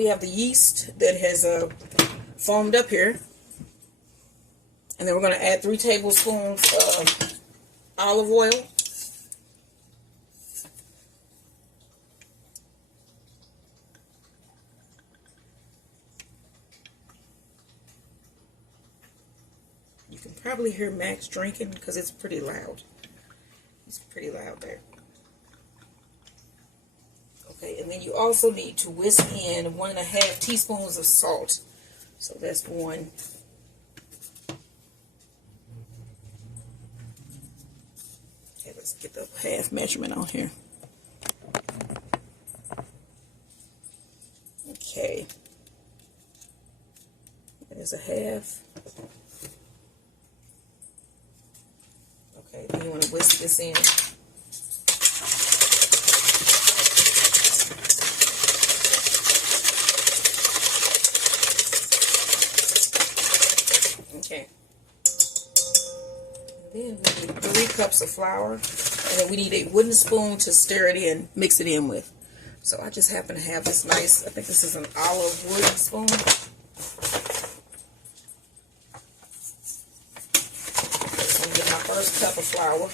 we have the yeast that has foamed up here. And then we're going to add 3 tablespoons of olive oil. You can probably hear Max drinking because it's pretty loud. It's pretty loud there. Okay, and then you also need to whisk in 1.5 teaspoons of salt. So that's 1. Okay, let's get the half measurement on here. Okay. There's a half. Okay, then you want to whisk this in. Okay. And then we need 3 cups of flour. And then we need a wooden spoon to stir it in, mix it in with. So I just happen to have this nice, I think this is an olive wooden spoon. So I'm getting my first cup of flour.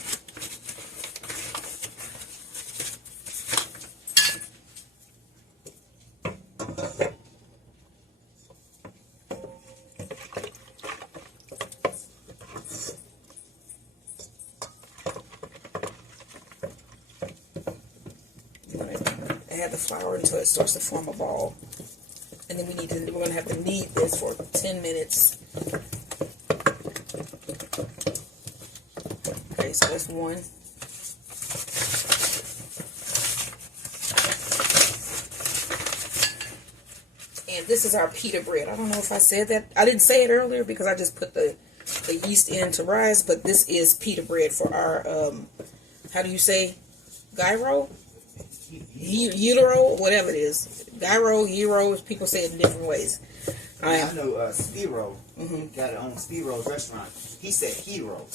Add the flour until it starts to form a ball, and then we're going to have to knead this for 10 minutes. Okay, so that's 1. And this is our pita bread. I don't know if I said that. I didn't say it earlier because I just put the yeast in to rise, but this is pita bread for our how do you say, gyro? Utero, whatever it is. Gyro, gyro, people say it in different ways. I know Spiro got it on Spiro's restaurant. He said hero.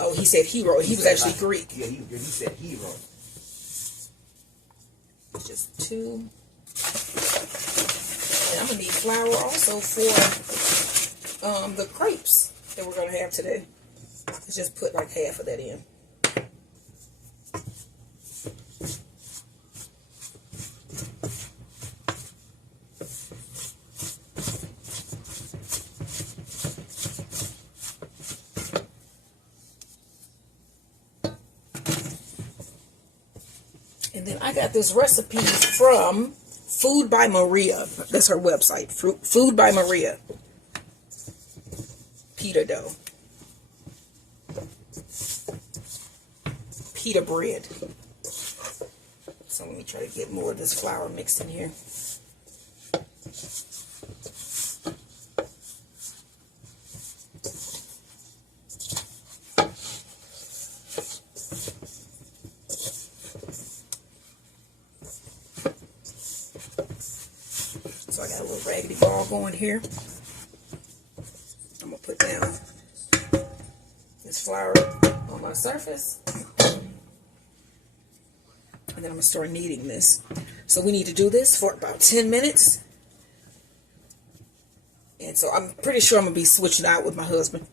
Oh, he said hero. He was actually like, Greek. Yeah, he said hero. Just 2. And I'm going to need flour also for the crepes that we're going to have today. Let's just put like half of that in. And then I got this recipe from Food by Maria. That's her website. Food by Maria. Pita dough. Pita bread. So let me try to get more of this flour mixed in here. So I got a little raggedy ball going here. I'm going to put down this flour on my surface. And then I'm going to start kneading this. So we need to do this for about 10 minutes. And so I'm pretty sure I'm going to be switching out with my husband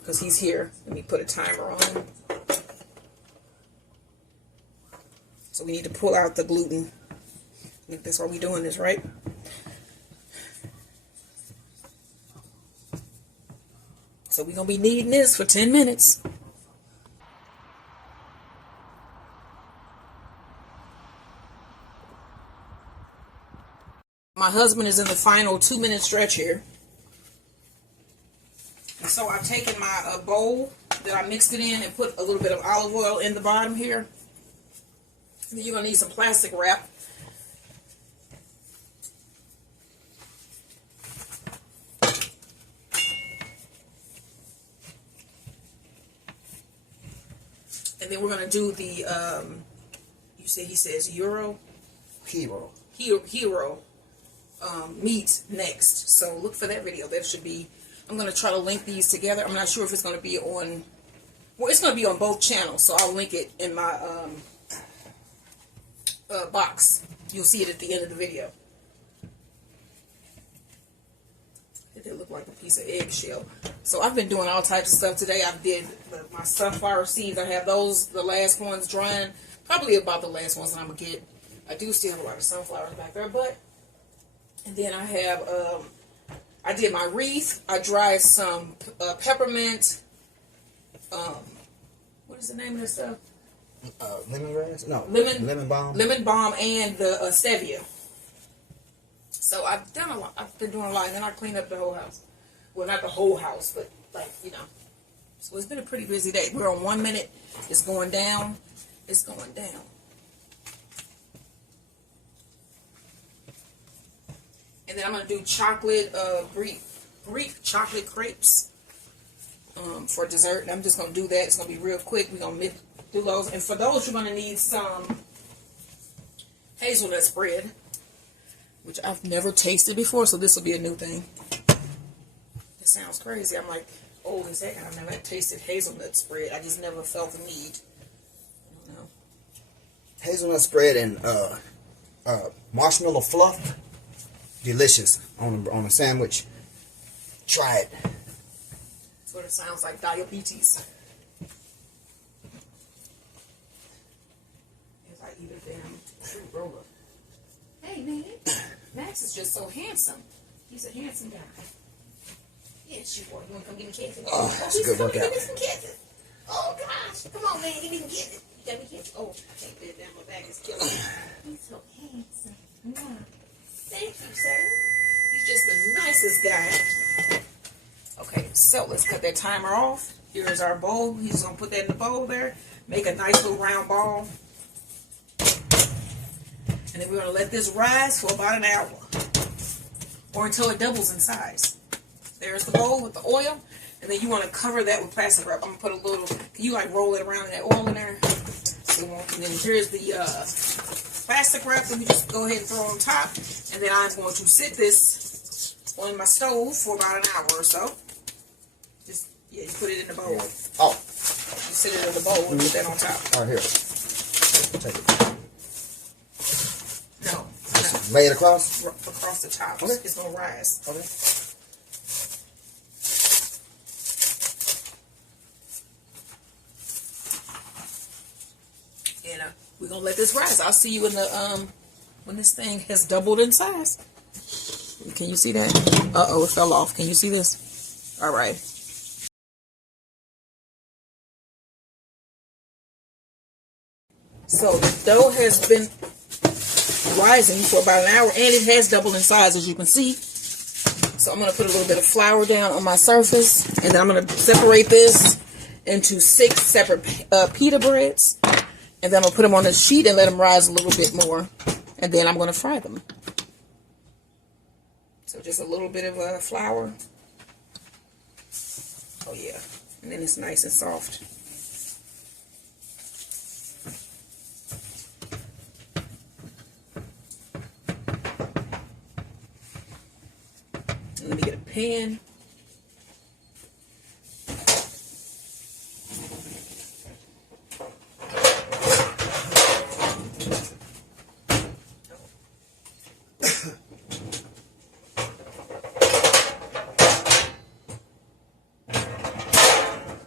because he's here. Let me put a timer on him. So we need to pull out the gluten. I think that's why we're doing this, right? So we're going to be kneading this for 10 minutes. My husband is in the final 2-minute stretch here. And so I've taken my bowl that I mixed it in and put a little bit of olive oil in the bottom here. And then you're going to need some plastic wrap. And then we're going to do the, he says Hero meat next. So look for that video. That should be, I'm going to try to link these together. I'm not sure if it's going to be on, well, it's going to be on both channels. So I'll link it in my box. You'll see it at the end of the video. It looked like a piece of eggshell. So I've been doing all types of stuff today. I did my sunflower seeds. I have those, the last ones drying. Probably about the last ones that I'm going to get. I do still have a lot of sunflowers back there. And then I have, I did my wreath. I dried some peppermint. What is the name of this stuff? Lemongrass? No. Lemon balm. Lemon balm and the stevia. So I've done a lot. I've been doing a lot, and then I cleaned up the whole house. Well, not the whole house, but like, you know. So it's been a pretty busy day. We're on 1 minute. It's going down. It's going down. And then I'm gonna do chocolate Greek chocolate crepes for dessert. And I'm just gonna do that. It's gonna be real quick. We're gonna do those. And for those, you're gonna need some hazelnut spread, which I've never tasted before, so this will be a new thing. It sounds crazy. I'm like old as heck, and I've never tasted hazelnut spread. I just never felt the need. I don't know. Hazelnut spread and marshmallow fluff, delicious on a sandwich. Try it. That's what it sounds like. Diabetes. As I eat a damn fruit roller. Hey man. Max is just so handsome. He's a handsome guy. Yes, you are. You want to come get me candy? Oh, that's a good workout. Give me some candy. Oh gosh, come on, man, give me some candy. You got me candy? Oh, I can't do it down. My back is killing me. He's so handsome. Yeah. Thank you, sir. He's just the nicest guy. Okay, so let's cut that timer off. Here's our bowl. He's gonna put that in the bowl there. Make a nice little round ball. And then we're going to let this rise for about an hour. Or until it doubles in size. There's the bowl with the oil. And then you want to cover that with plastic wrap. I'm going to put a little, can you like roll it around in that oil in there? So it won't, and then here's the plastic wrap that we just go ahead and throw on top. And then I'm going to sit this on my stove for about an hour or so. Just, yeah, you put it in the bowl. Oh. You sit it in the bowl and put that on top. All right, here. Take it. No. Lay it across? Across the top. Okay. It's going to rise. Okay. And we're going to let this rise. I'll see you in the, when this thing has doubled in size. Can you see that? Uh-oh, it fell off. Can you see this? All right. So the dough has been rising for about an hour, and it has doubled in size, as you can see. So I'm going to put a little bit of flour down on my surface, and then I'm going to separate this into 6 separate pita breads, and then I'm going to put them on a sheet and let them rise a little bit more, and then I'm going to fry them. So just a little bit of flour. Oh yeah, and then it's nice and soft. Let me get a pan.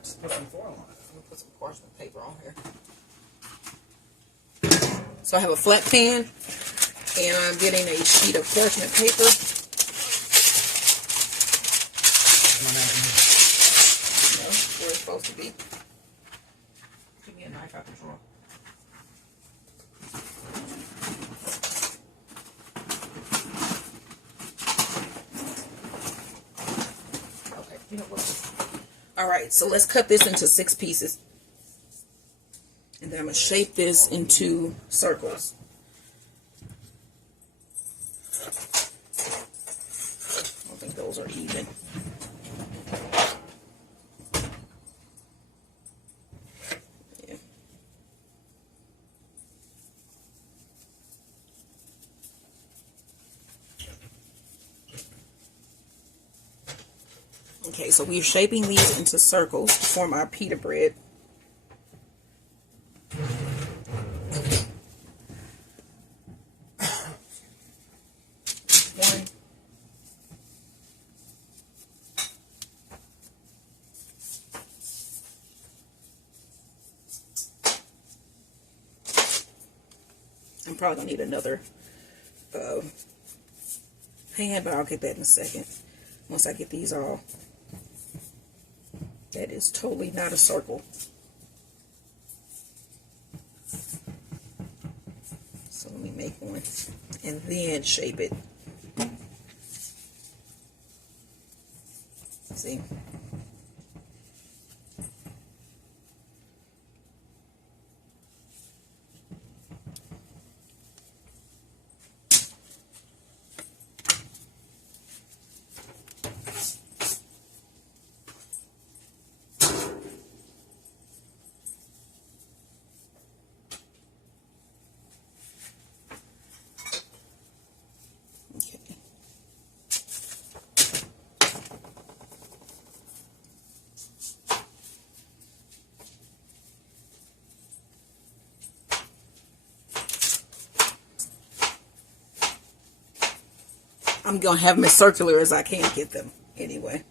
Just put some foil on it. I'm gonna put some parchment paper on here. So I have a flat pan, and I'm getting a sheet of parchment paper. Where it's supposed to be. Give me a knife out the drawer. Okay, you know what? Alright, so let's cut this into 6 pieces. And then I'm going to shape this into circles. I don't think those are even. Okay, so we're shaping these into circles to form our pita bread. probably going to need another pan, but I'll get that in a second. Once I get these all. That is totally not a circle. So let me make one and then shape it. See? I'm going to have them as circular as I can get them anyway.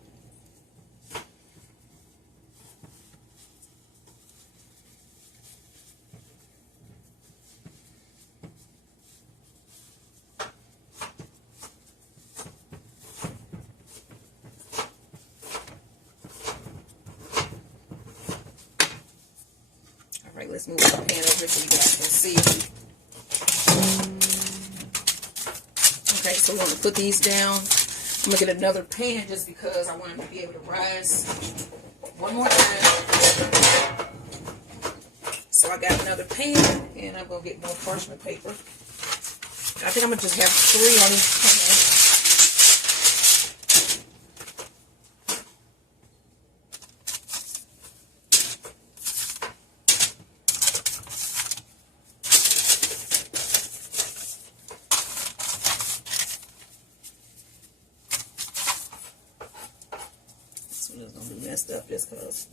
All right, let's move the pan over so you guys can see. Okay, so we're going to put these down. I'm going to get another pan just because I want them to be able to rise one more time. So I got another pan, and I'm going to get more parchment paper. I think I'm going to just have 3 on each pan. It's gonna be messed up just because.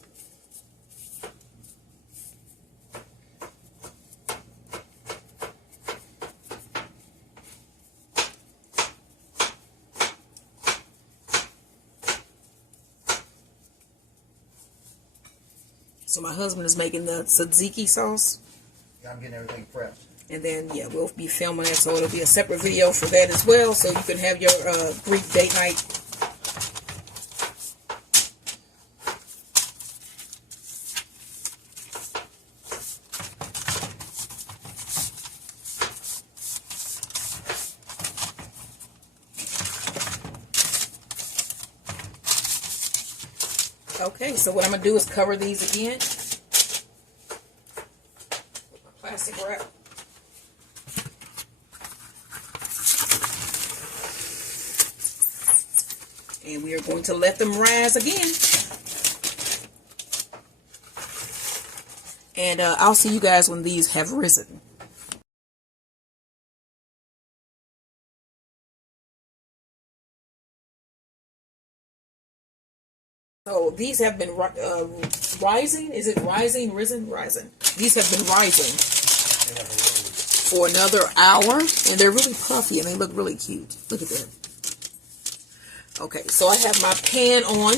So my husband is making the tzatziki sauce. Yeah, I'm getting everything prepped. And then, yeah, we'll be filming it, so it'll be a separate video for that as well, so you can have your Greek date night. Okay, so what I'm going to do is cover these again with my plastic wrap. And we are going to let them rise again. And I'll see you guys when these have risen. So these have been rising. Is it rising? Risen? Rising. These have been rising for another hour. And they're really puffy and they look really cute. Look at that. Okay, so I have my pan on.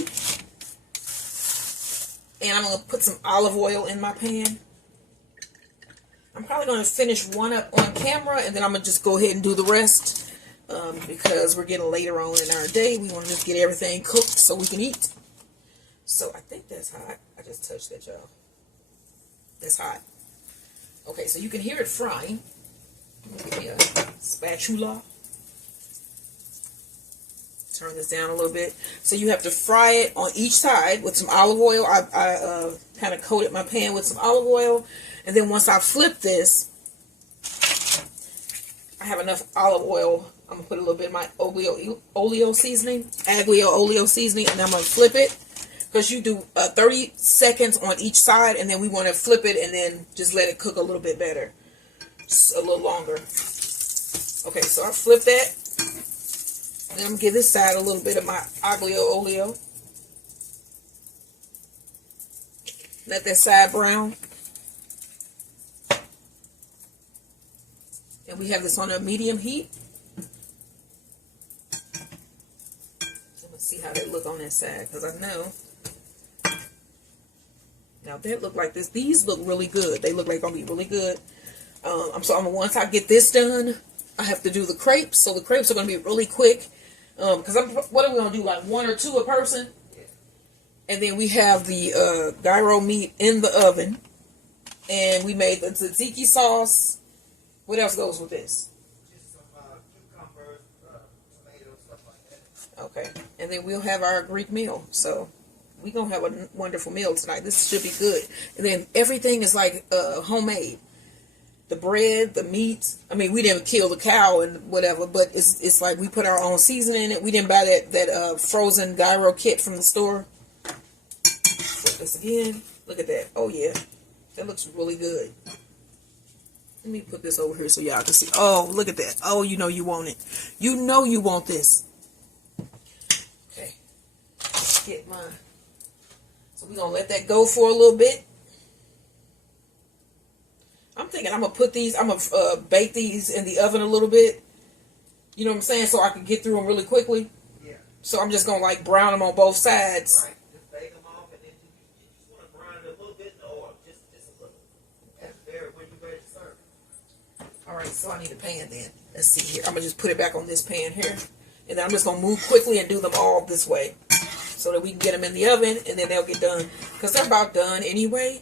And I'm going to put some olive oil in my pan. I'm probably going to finish one up on camera. And then I'm going to just go ahead and do the rest. Because we're getting later on in our day. We want to just get everything cooked so we can eat. So I think that's hot. I just touched that, y'all. That's hot. Okay, so you can hear it frying. Give me a spatula. Turn this down a little bit. So you have to fry it on each side with some olive oil. I kind of coated my pan with some olive oil. And then once I flip this, I have enough olive oil. I'm going to put a little bit of my oleo seasoning, aglio oleo seasoning, and I'm going to flip it. Because you do 30 seconds on each side, and then we want to flip it and then just let it cook a little bit better. Just a little longer. Okay, so I flip that. And I'm going to give this side a little bit of my aglio oleo. Let that side brown. And we have this on a medium heat. So let's see how they look on that side, because I know. Now that look like this. These look really good. They look like they're going to be really good. Once I get this done, I have to do the crepes. So the crepes are going to be really quick. Because what are we going to do? Like 1 or 2 a person? Yeah. And then we have the gyro meat in the oven. And we made the tzatziki sauce. What else goes with this? Just some cucumbers, tomatoes, stuff like that. Okay. And then we'll have our Greek meal. So we're going to have a wonderful meal tonight. This should be good. And then everything is like homemade. The bread, the meat. I mean, we didn't kill the cow and whatever, but it's like we put our own seasoning in it. We didn't buy that frozen gyro kit from the store. Flip this again. Look at that. Oh, yeah. That looks really good. Let me put this over here so y'all can see. Oh, look at that. Oh, you know you want it. You know you want this. Okay. Get mine. So we're going to let that go for a little bit. I'm thinking I'm going to bake these in the oven a little bit. You know what I'm saying? So I can get through them really quickly. Yeah. So I'm just going to like brown them on both sides. Right. Just bake them off and then you just want to brown it a little bit in the oil. Just a little. That's there when you're ready to serve. Alright, so I need a pan then. Let's see here. I'm going to just put it back on this pan here. And then I'm just going to move quickly and do them all this way. So that we can get them in the oven and then they'll get done. Because they're about done anyway.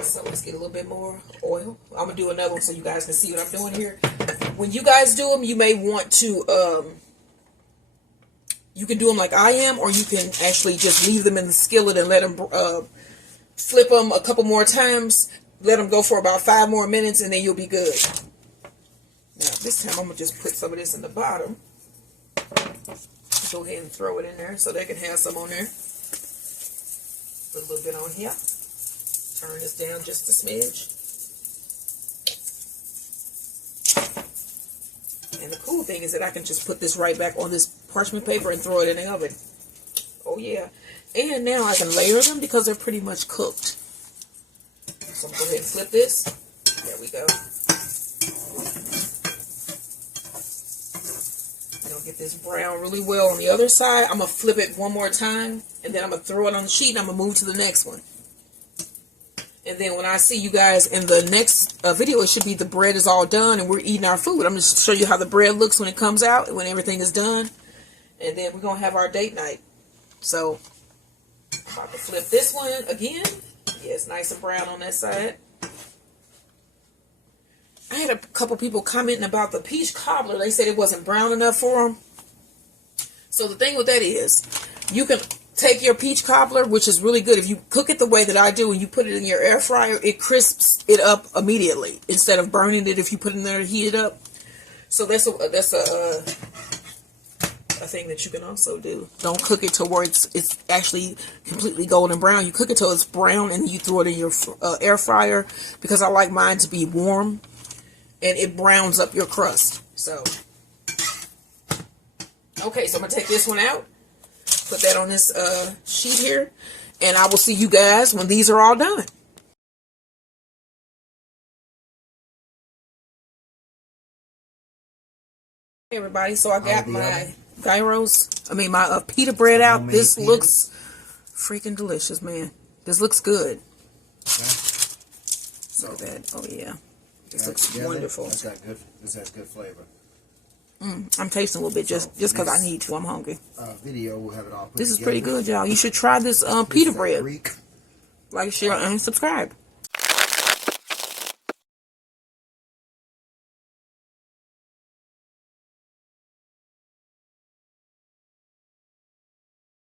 So let's get a little bit more oil. I'm going to do another one so you guys can see what I'm doing here. When you guys do them, you may want to, you can do them like I am, or you can actually just leave them in the skillet and let them, flip them a couple more times. Let them go for about 5 more minutes and then you'll be good. Now this time I'm going to just put some of this in the bottom. Go ahead and throw it in there so they can have some on there. Put a little bit on here. Turn this down just a smidge. And the cool thing is that I can just put this right back on this parchment paper and throw it in the oven. Oh yeah. And now I can layer them because they're pretty much cooked. So I'm going to go ahead and flip this. There we go. I'm going to get this brown really well on the other side. I'm going to flip it one more time. And then I'm going to throw it on the sheet and I'm going to move to the next one. And then when I see you guys in the next video, it should be the bread is all done and we're eating our food. I'm just show you how the bread looks when it comes out and when everything is done. And then we're going to have our date night. So, I'm about to flip this one again. Yeah, it's nice and brown on that side. I had a couple people commenting about the peach cobbler. They said it wasn't brown enough for them. So the thing with that is, you can take your peach cobbler, which is really good. If you cook it the way that I do and you put it in your air fryer, it crisps it up immediately instead of burning it if you put it in there to heat it up. So that's a thing that you can also do. Don't cook it to where it's actually completely golden brown. You cook it till it's brown and you throw it in your air fryer, because I like mine to be warm and it browns up your crust. So, okay, so I'm going to take this one out. Put that on this sheet here, and I will see you guys when these are all done. Hey everybody, so I got my my pita bread out. This looks freaking delicious, man. This looks good. Okay. Look at that. Oh yeah, this looks wonderful. This has good flavor. I'm tasting a little bit just because I need to. I'm hungry. Video, we'll have it all put This is together. pretty good, y'all. You should try this pita bread. Like, share, and subscribe.